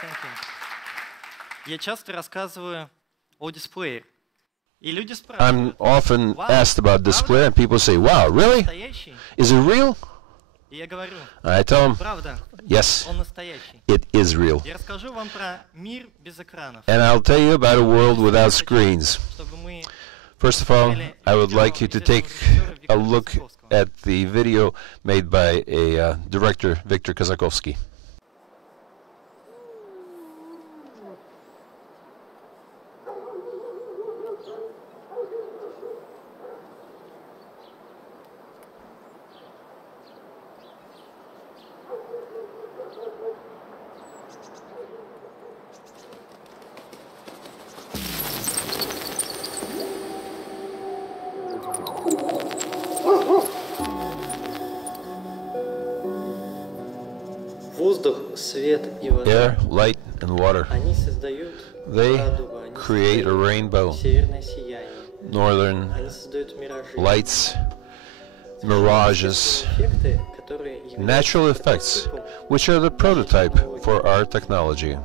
Thank you. Я часто рассказываю о дисплее. И люди I'm спрашивают, often «Вау, asked about display, and people say, wow, really? настоящий?» Is it real? И я говорю, I tell them, правда, yes, он настоящий. it is real. Я расскажу вам про мир без экранов. And I'll tell you about a world without screens. Чтобы мы First of all, I would like you to take a look at the video made by a director, Viktor Kazakovsky. Воздух, свет и вода. Air, light, and water. Они создают They радугу, они create a rainbow, северное сияние. northern Они создают миражи. lights, mirages, Эффекты, которые являются natural effects, which are the prototype for our technology.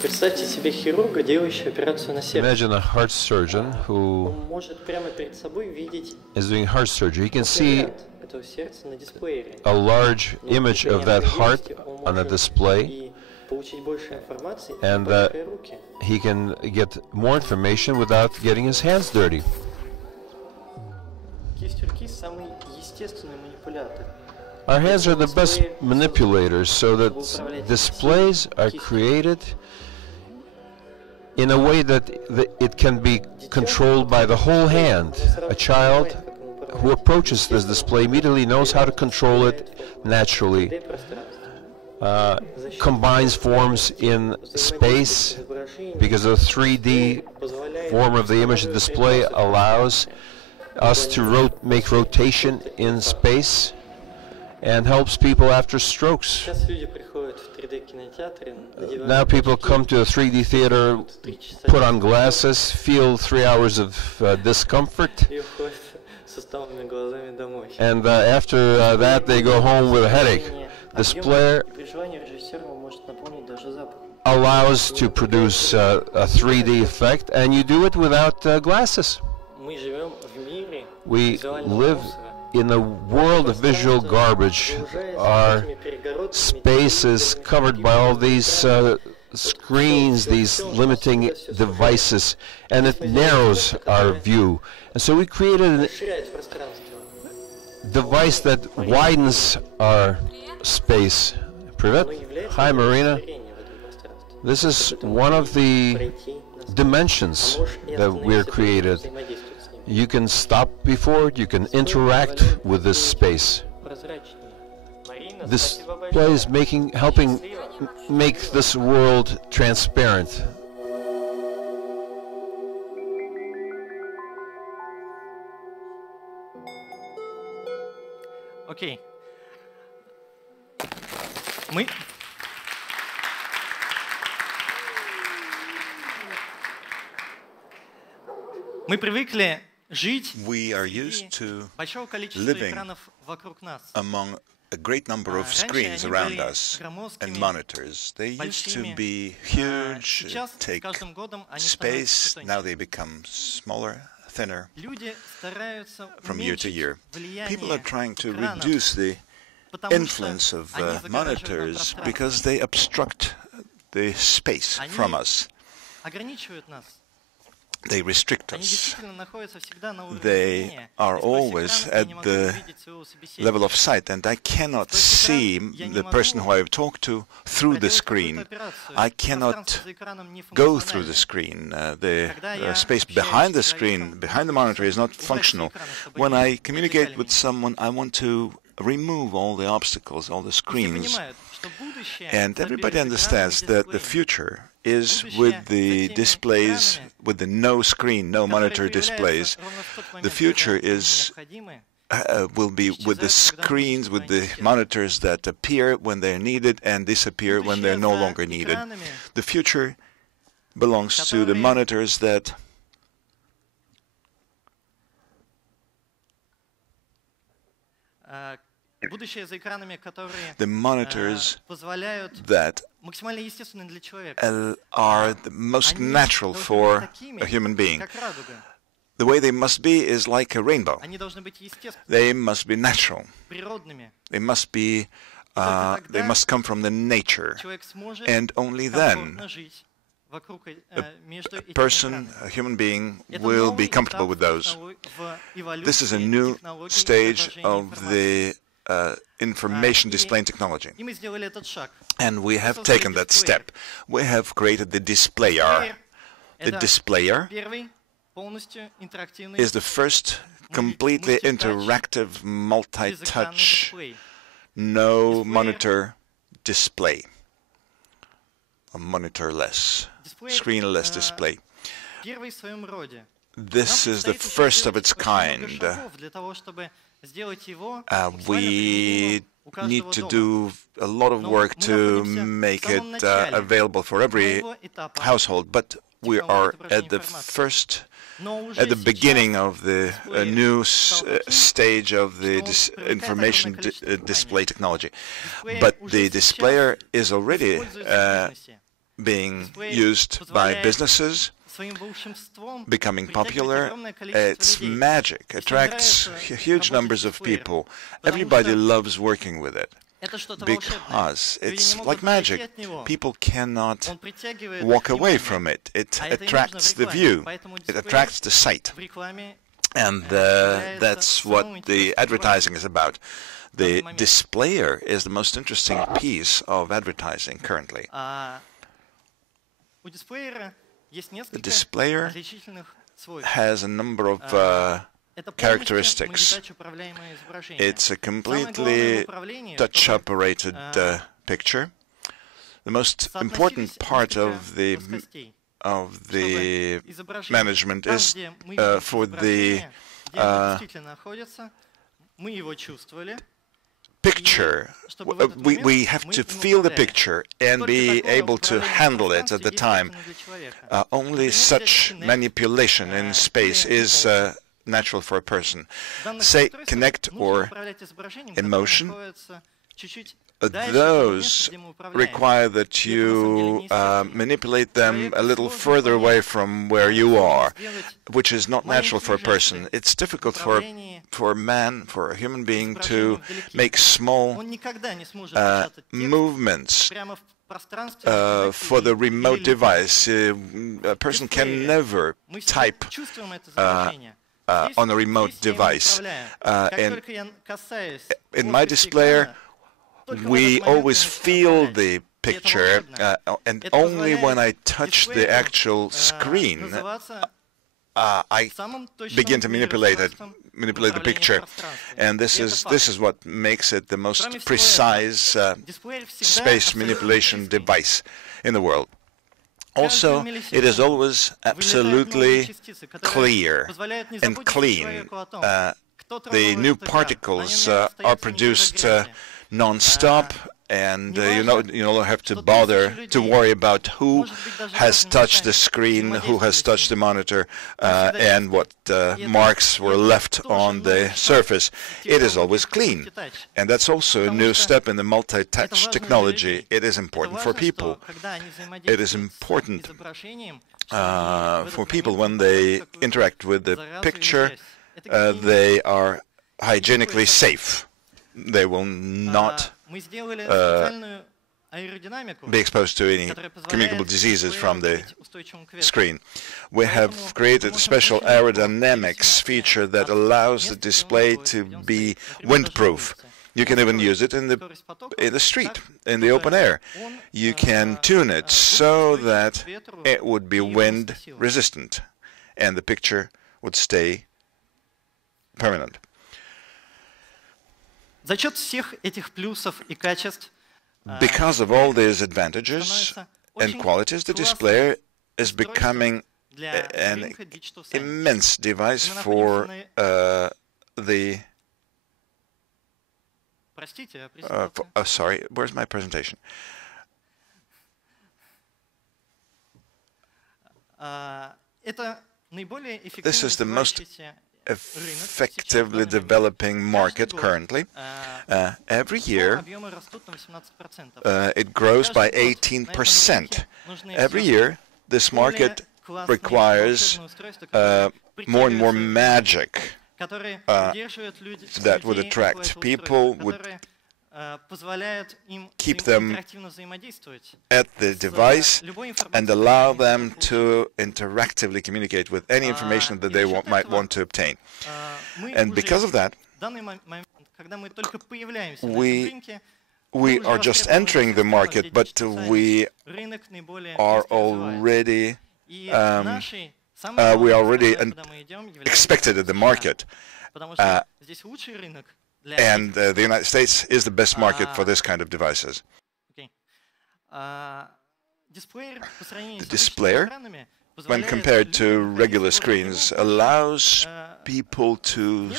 Представьте себе хирурга, делающего операцию на сердце. Imagine a heart surgeon who Он может прямо перед собой видеть is doing heart surgery. He can see вариант этого сердца на дисплее. a large image of that heart on a display, И получить больше информации и and большие руки. he can get more information without getting his hands dirty. Кисть руки самый естественный манипулятор. Our hands are the best manipulators, so that displays are created in a way that it can be controlled by the whole hand. A child who approaches this display immediately knows how to control it naturally, combines forms in space, because the 3D form of the image display allows us to make rotation in space, and helps people after strokes. Now people come to a 3D theater, put on glasses, feel 3 hours of discomfort, and after that they go home with a headache. Displayer allows to produce a 3D effect, and you do it without glasses. We live in a world of visual garbage. Our space is covered by all these screens, these limiting devices, and it narrows our view. And so we created a device that widens our space. Privet. Hi, Marina. This is one of the dimensions that we're created. You can stop before it, you can interact with this space. This display is helping make this world transparent. Окей. Мы привыкли жить большого количества экранов вокруг нас. Among a great number of screens around us and monitors. They used to be huge, take space, now they become smaller, thinner from year to year. People are trying to reduce the influence of monitors because they obstruct the space from us. They restrict us. They are always at the level of sight, and I cannot see the person who I talk to through the screen. I cannot go through the screen. The space behind the screen, behind the monitor, is not functional. When I communicate with someone, I want to remove all the obstacles, all the screens. And everybody understands that the future is with the displays, with the no screen, no monitor displays. The future will be with the screens, with the monitors that appear when they're needed and disappear when they're no longer needed. The future belongs to the monitors that будущее за экранами, которые the monitors позволяют that максимально естественные для человека. are the most Они natural должны for быть такими, a human being. как радуга. The way they must be is like a rainbow. Они должны быть естественными, They must be natural. природными. They must come from the nature. Человек сможет And only then комфортно жить вокруг, между a этими person, экранами. a human being, Это will новый be comfortable этап with those. в эволюции This is a new технологий stage изображения of информации. the information displaying technology. И мы сделали этот шаг. And we have создали taken that displayer. step. We have created the displayer. The Это displayer первый полностью интерактивный is the first completely interactive безэкранный multi-touch, дисплей. no Displayer. monitor display. A monitorless, Display, screenless display. Первый в своем роде. This Нам is the предстоит first of сделать its очень много kind. шагов для того, чтобы сделать его максимально We применимым у каждого need to дома. do a lot of work to make it available for every Нового этапа. household, but we are at the first, at the beginning of the new stage of the information display technology. But the displayer is already being used by businesses, Своим волшебством becoming притягивает popular. огромное количество It's людей. magic, attracts huge numbers of people. Everybody loves working with it Это что-то волшебное. because Люди it's не могут like отойти magic. от него. People cannot Он притягивает walk away внимание. from it. It А это и attracts нужно the в рекламе. view. Поэтому It дисплей attracts the sight. в рекламе And является that's самым what the интересным advertising is about. The данный момент. displayer is the most interesting piece of advertising currently. У дисплеера есть The несколько displayer отличительных свойств. has a number of Это полностью characteristics. multitouch-управляемое изображение. It's a Самое главное в completely управлении, чтобы touch-operated picture. The most important соотносились part несколько of плоскостей. the Чтобы изображение management там, is где мы видим for the изображение, где оно действительно находится, мы его чувствовали. picture. We have to feel the picture and be able to handle it at the time. Only such manipulation in space is natural for a person. Say connect or emotion. Those require that you manipulate them a little further away from where you are, which is not natural for a person. It's difficult for a man, for a human being, to make small movements for the remote device. A person can never type on a remote device. And in my displayer, we always feel the picture, and only when I touch the actual screen, I begin to manipulate the picture, and this is what makes it the most precise space manipulation device in the world. Also, it is always absolutely clear and clean. The new particles are produced non-stop, and you don't have to bother to worry about who has touched the screen, who has touched the monitor, and what marks were left on the surface. It is always clean, and that's also a new step in the multi-touch technology. It is important for people. It is important for people when they interact with the picture. They are hygienically safe. They will not be exposed to any communicable diseases from the screen. We have created a special aerodynamics feature that allows the display to be windproof. You can even use it in the street, in the open air. You can tune it so that it would be wind resistant, and the picture would stay permanent. За счет всех этих плюсов и качеств Because of all these advantages and qualities, the displayer is becoming an immense device for the... sorry, where's my presentation? This is the most effectively developing market currently. Every year, it grows by 18%. Every year, this market requires more and more magic that would attract people, would keep them at the device and allow them to interactively communicate with any information that they might want to obtain. And because of that, we are just entering the market, but we are already expected at the market. And the United States is the best market for this kind of devices. The displayer, when compared to regular screens, allows people to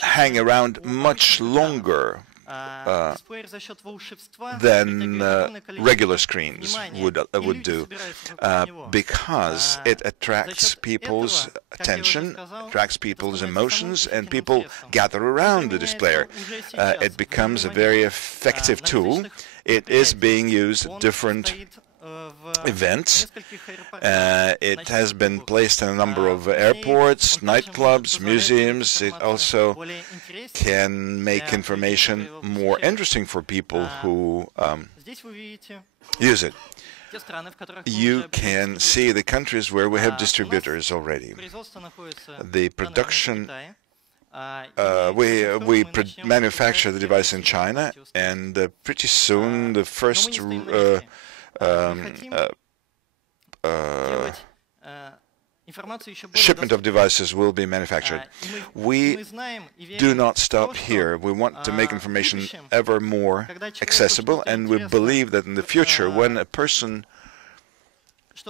hang around much longer than regular screens would do, because it attracts people's attention, attracts people's emotions, and people gather around the displayer. It becomes a very effective tool. It is being used at different events. It has been placed in a number of airports, nightclubs, museums. It also can make information more interesting for people who use it. You can see the countries where we have distributors already. The production, we manufacture the device in China, and pretty soon the first shipment of devices will be manufactured. We do not stop here. We want to make information ever more accessible, and we believe that in the future, when a person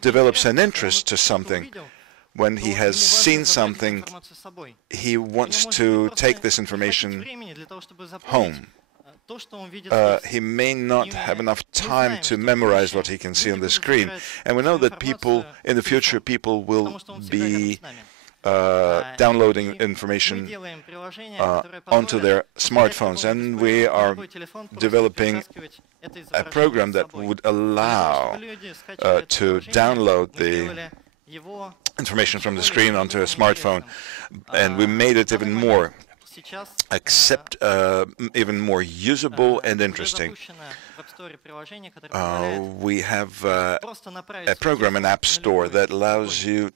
develops an interest to something, when he has seen something, he wants to take this information home. He may not have enough time to memorize what he can see on the screen. And we know that people, in the future, people will be downloading information onto their smartphones. And we are developing a program that would allow to download the information from the screen onto a smartphone. And we made it even more even more usable and interesting. We have a program, an app store, that allows you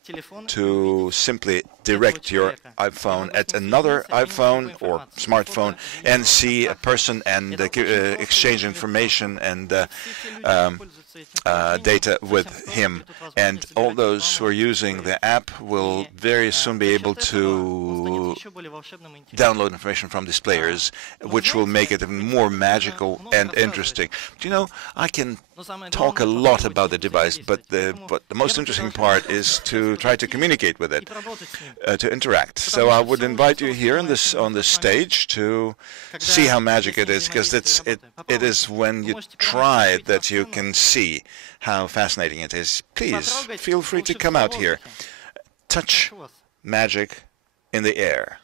to simply direct your iPhone at another iPhone or smartphone and see a person and exchange information and data with him. And all those who are using the app will very soon be able to download information from displayers, which will make it even more magical and interesting. Do you know, I can talk a lot about the device, but the most interesting part is to try to communicate with it, to interact. So I would invite you here on this stage to see how magic it is, because it is when you try it that you can see how fascinating it is. Please feel free to come out here. Touch magic in the air.